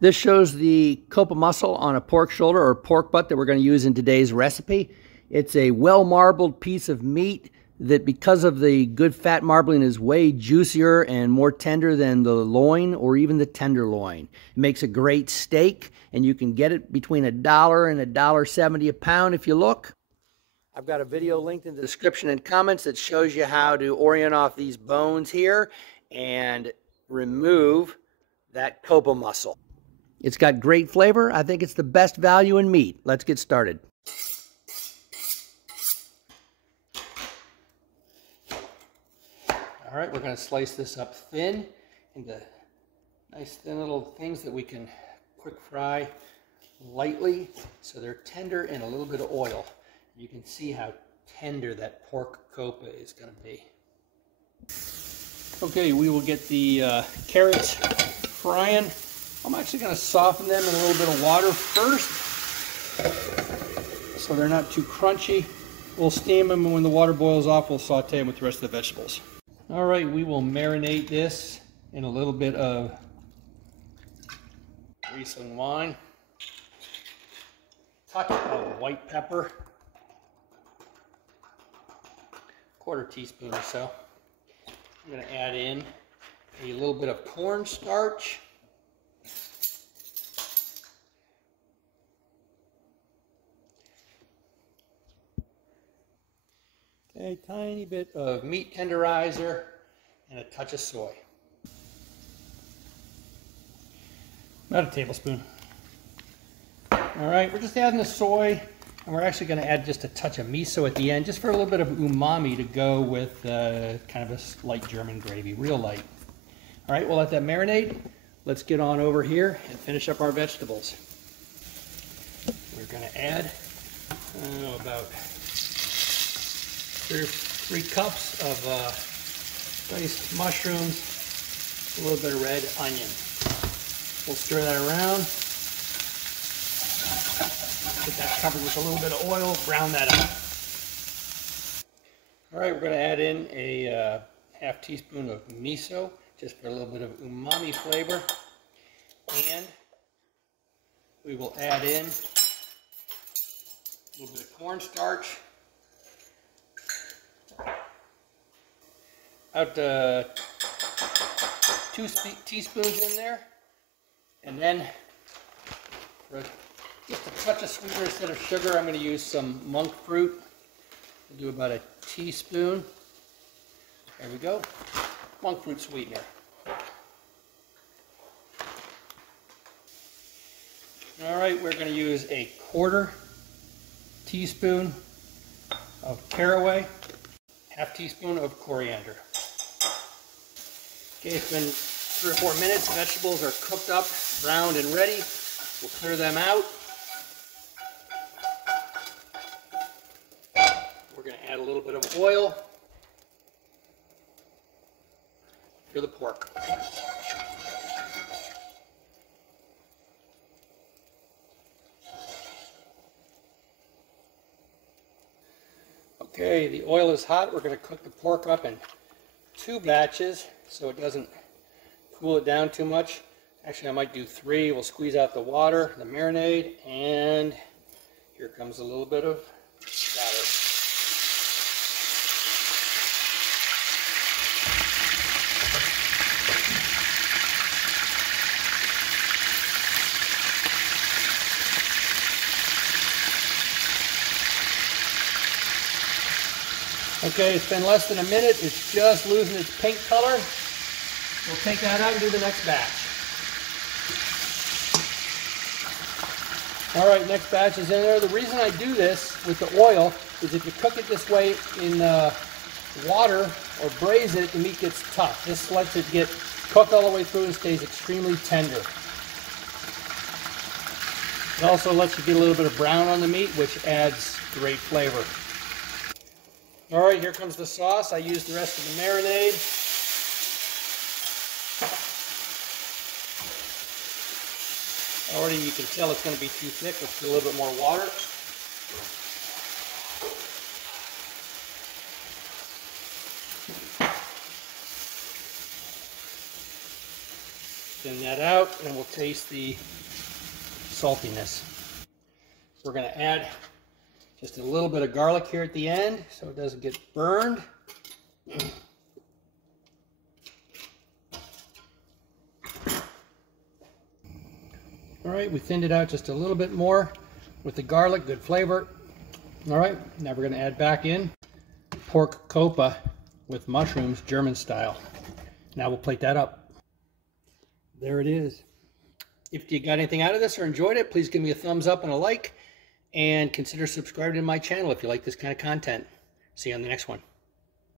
This shows the coppa muscle on a pork shoulder or pork butt that we're going to use in today's recipe. It's a well-marbled piece of meat that, because of the good fat marbling, is way juicier and more tender than the loin or even the tenderloin. It makes a great steak, and you can get it between $1 and $1.70 a pound if you look. I've got a video linked in the description and comments that shows you how to orient off these bones here and remove that coppa muscle. It's got great flavor. I think it's the best value in meat. Let's get started. All right, we're going to slice this up thin into nice thin little things that we can quick fry lightly so they're tender in a little bit of oil. You can see how tender that pork coppa is going to be. Okay, we will get the carrots frying. I'm actually going to soften them in a little bit of water first so they're not too crunchy. We'll steam them, and when the water boils off, we'll saute them with the rest of the vegetables. All right, we will marinate this in a little bit of Riesling wine, touch of white pepper, quarter teaspoon or so. I'm going to add in a little bit of cornstarch, a tiny bit of meat tenderizer, and a touch of soy. About a tablespoon. All right, we're just adding the soy, and we're actually going to add just a touch of miso at the end, just for a little bit of umami to go with kind of a light German gravy, real light. All right, we'll let that marinate. Let's get on over here and finish up our vegetables. We're going to add about 3 cups of diced mushrooms, a little bit of red onion. We'll stir that around. Get that covered with a little bit of oil, brown that up. All right, we're going to add in a half teaspoon of miso, just for a little bit of umami flavor. And we will add in a little bit of cornstarch. About 2 teaspoons in there, and then for just a touch of sweetener instead of sugar, I'm going to use some monk fruit. We'll do about a teaspoon. There we go, monk fruit sweetener. All right, we're going to use a quarter teaspoon of caraway, half teaspoon of coriander. Okay, it's been 3 or 4 minutes. Vegetables are cooked up, browned, and ready. We'll clear them out. We're going to add a little bit of oil for the pork. Okay, the oil is hot. We're going to cook the pork up in 2 batches so it doesn't cool it down too much. Actually, I might do 3. We'll squeeze out the water, the marinade, and here comes a little bit of batter. Okay, it's been less than a minute. It's just losing its pink color. We'll take that out and do the next batch. All right, next batch is in there. The reason I do this with the oil is if you cook it this way in water or braise it, the meat gets tough. This lets it get cooked all the way through and stays extremely tender. It also lets you get a little bit of brown on the meat, which adds great flavor. All right, here comes the sauce. I used the rest of the marinade. Already you can tell it's going to be too thick. Let's do a little bit more water. Thin that out, and we'll taste the saltiness. We're going to add just a little bit of garlic here at the end so it doesn't get burned. All right, we thinned it out just a little bit more with the garlic, good flavor. All right, now we're going to add back in pork coppa with mushrooms, German style. Now we'll plate that up. There it is. If you got anything out of this or enjoyed it, please give me a thumbs up and a like, and consider subscribing to my channel if you like this kind of content. See you on the next one.